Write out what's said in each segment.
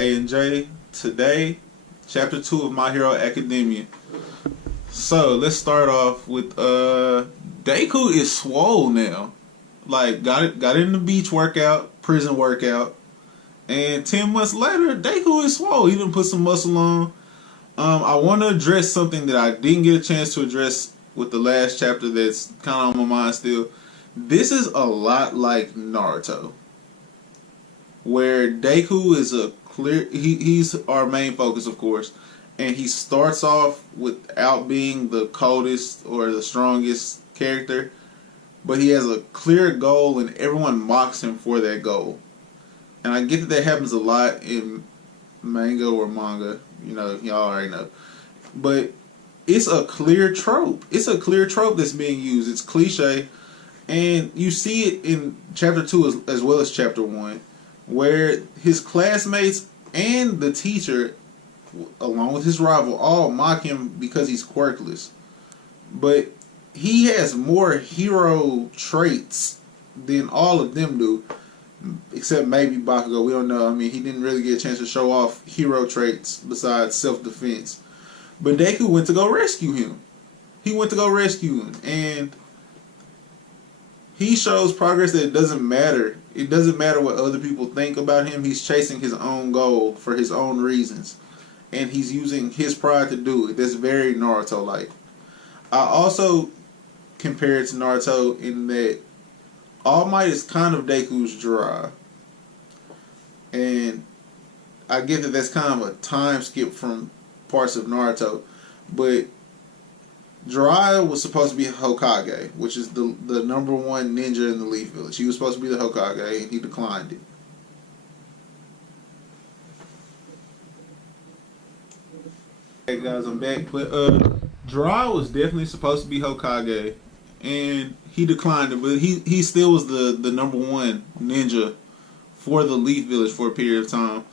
A and J. Today, Chapter 2 of My Hero Academia. So, let's start off with, Deku is swole now. Like, got in the beach workout, prison workout, and 10 months later, Deku is swole. He done put some muscle on. I want to address something that I didn't get a chance to address with the last chapter that's kind of on my mind still. This is a lot like Naruto, where Deku is a clear, he's our main focus, of course, and he starts off without being the coldest or the strongest character, but he has a clear goal and everyone mocks him for that goal. And I get that happens a lot in manga or manga, you know, y'all already know. But it's a clear trope. It's a clear trope that's being used. It's cliche. And you see it in Chapter 2 as well as Chapter 1, where his classmates and the teacher, along with his rival, all mock him because he's quirkless. But he has more hero traits than all of them do. Except maybe Bakugo, we don't know. I mean, he didn't really get a chance to show off hero traits besides self-defense. But Deku went to go rescue him. He went to go rescue him. And he shows progress that it doesn't matter. It doesn't matter what other people think about him. He's chasing his own goal for his own reasons. And he's using his pride to do it. That's very Naruto-like. I also compare it to Naruto in that All Might is kind of Deku's Jiraiya. And I get that that's kind of a time skip from parts of Naruto. But Jiraiya was supposed to be Hokage, which is the #1 ninja in the Leaf Village. He was supposed to be the Hokage, and he declined it. Hey guys, I'm back. But Jiraiya was definitely supposed to be Hokage, and he declined it. But he still was the #1 ninja for the Leaf Village for a period of time,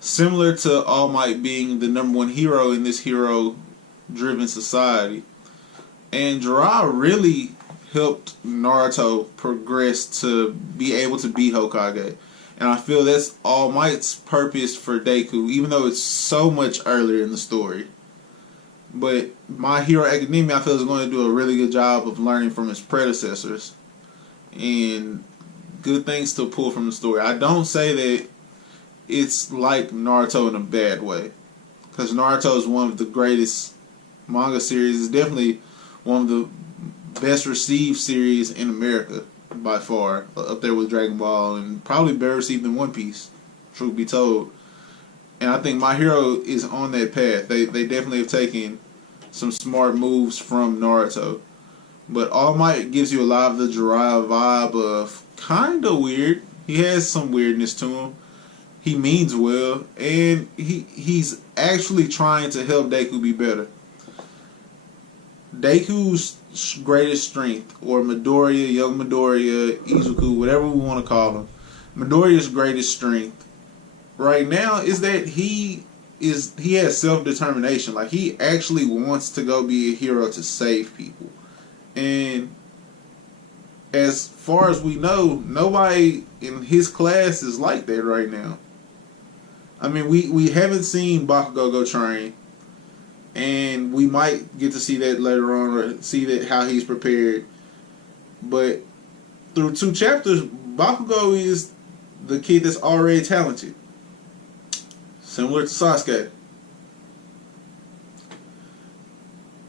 similar to All Might being the #1 hero in this hero-driven society. And Jiraiya really helped Naruto progress to be able to be Hokage. And I feel that's All Might's purpose for Deku, even though it's so much earlier in the story. But My Hero Academia, I feel, is going to do a really good job of learning from his predecessors. And good things to pull from the story. I don't say that it's like Naruto in a bad way, because Naruto is one of the greatest manga series. It's definitely one of the best received series in America by far, up there with Dragon Ball, and probably better received than One Piece, truth be told. And I think My Hero is on that path. They definitely have taken some smart moves from Naruto. But All Might gives you a lot of the Jiraiya vibe of kind of weird. He has some weirdness to him. He means well, and he's actually trying to help Deku be better. Deku's greatest strength, or Midoriya, young Midoriya, Izuku, whatever we want to call him, Midoriya's greatest strength right now is that he has self-determination. Like, he actually wants to go be a hero to save people. And as far as we know, nobody in his class is like that right now. I mean, we haven't seen Bakugo go train, and we might get to see that later on, or see that how he's prepared. But through 2 chapters, Bakugo is the kid that's already talented, similar to Sasuke.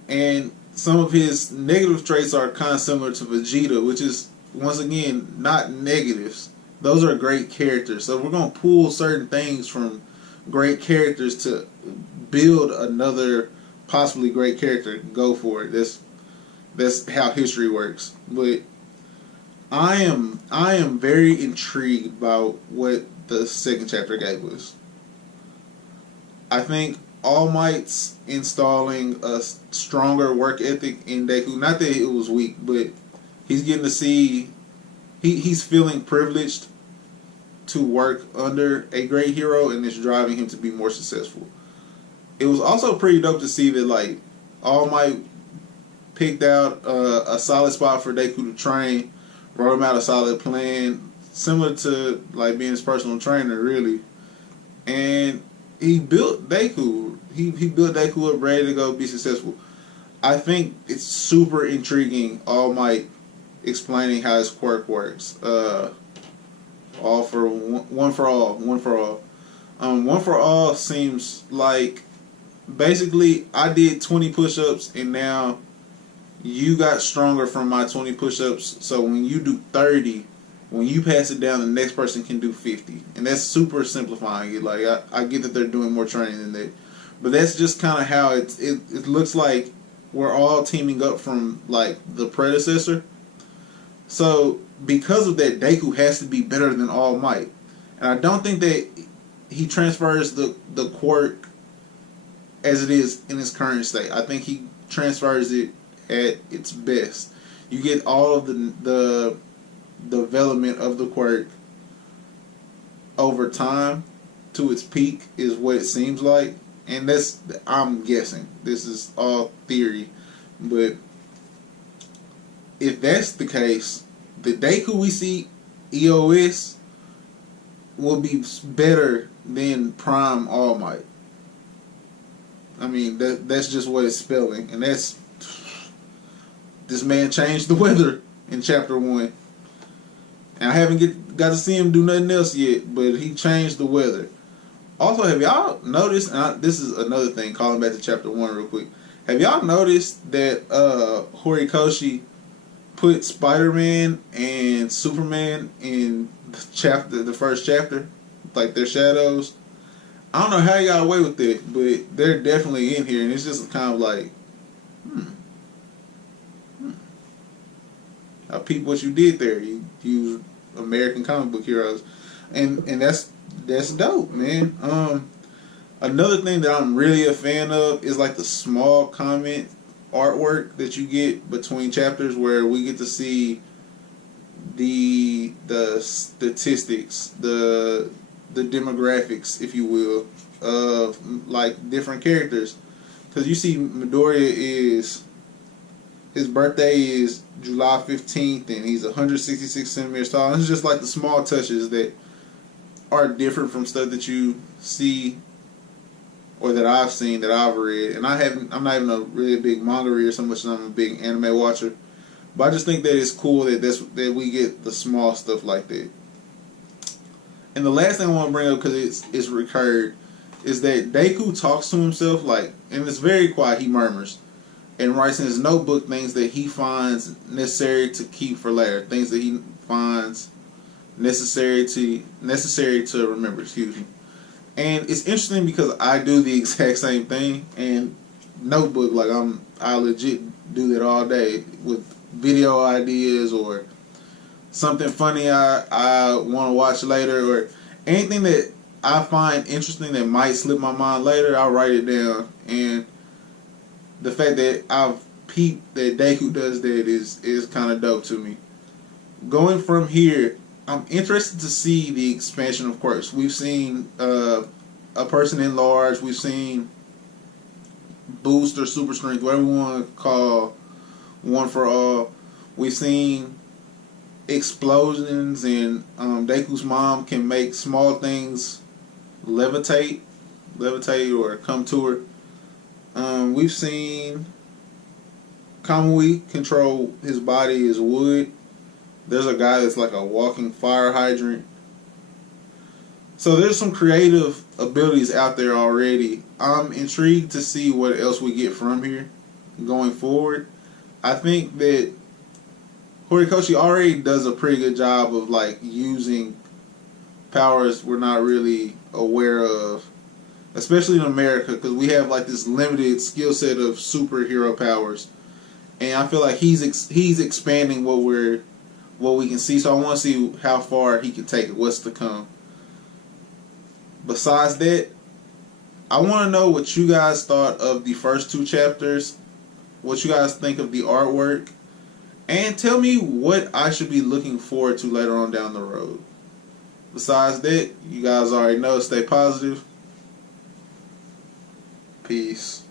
And some of his negative traits are kind of similar to Vegeta, which is, once again, not negatives. Those are great characters. So we're going to pull certain things from great characters to build another possibly great character. Go for it. That's how history works. But I am very intrigued by what the 2nd chapter gave us. I think All Might's installing a stronger work ethic in Deku. Not that it was weak, but he's getting to see, he's feeling privileged to work under a great hero, and it's driving him to be more successful. It was also pretty dope to see that, like, All Might picked out a solid spot for Deku to train, wrote him out a solid plan, similar to like being his personal trainer, really. and he built Deku. He built Deku up ready to go be successful. I think it's super intriguing. All Might explaining how his quirk works. All for one for all. One for all. One for all seems like basically I did 20 push-ups and now you got stronger from my 20 push-ups. So when you do 30, when you pass it down, the next person can do 50. And that's super simplifying it. Like I get that they're doing more training than that, but that's just kind of how it looks like we're all teaming up from like the predecessor. So because of that, Deku has to be better than All Might, and I don't think that he transfers the quirk as it is in its current state. I think he transfers it at its best. You get all of the development of the quirk over time to its peak is what it seems like, and that's, I'm guessing, this is all theory, but if that's the case, the Deku we see EOS will be better than Prime All Might. I mean, that's just what it's spelling, and that's, this man changed the weather in Chapter 1. And I haven't got to see him do nothing else yet, but he changed the weather. Also, have y'all noticed, and this is another thing, calling back to Chapter 1 real quick, have y'all noticed that Horikoshi put Spider-Man and Superman in the first chapter, like their shadows? I don't know how he got away with it, but they're definitely in here, and it's just kind of like, I peep what you did there. You use American comic book heroes, and that's dope, man. Another thing that I'm really a fan of is like the small comment artwork that you get between chapters, where we get to see the statistics, the demographics, if you will, of like different characters. Because you see Midoriya his birthday is July 15th, and he's 166 centimeters tall. And it's just like the small touches that are different from stuff that you see or that I've seen, that I've read. And I'm not even a really big manga reader so much as I'm a big anime watcher. But I just think that it's cool that we get the small stuff like that. And the last thing I want to bring up, because it's recurred, is that Deku talks to himself, like, and it's very quiet. He murmurs and writes in his notebook things that he finds necessary to keep for later, things that he finds necessary to remember. Excuse me. And it's interesting because I do the exact same thing. And notebook, like I legit do that all day with video ideas or something funny I want to watch later, or anything that I find interesting that might slip my mind later. I'll write it down. And the fact that I've peeped that Deku does that is kind of dope to me. Going from here, I'm interested to see the expansion of quirks. We've seen a person enlarged. We've seen boost or super strength, whatever you want to call One for All. We've seen explosions, and Deku's mom can make small things levitate or come to her. We've seen Kamui control his body as wood. There's a guy that's like a walking fire hydrant. So there's some creative abilities out there already. I'm intrigued to see what else we get from here going forward. I think that Horikoshi already does a pretty good job of like using powers we're not really aware of, especially in America, because we have like this limited skill set of superhero powers, and I feel like he's expanding what we can see. So I want to see how far he can take it, what's to come. Besides that, I want to know what you guys thought of the first two chapters, what you guys think of the artwork, and tell me what I should be looking forward to later on down the road. Besides that, you guys already know, stay positive. Peace.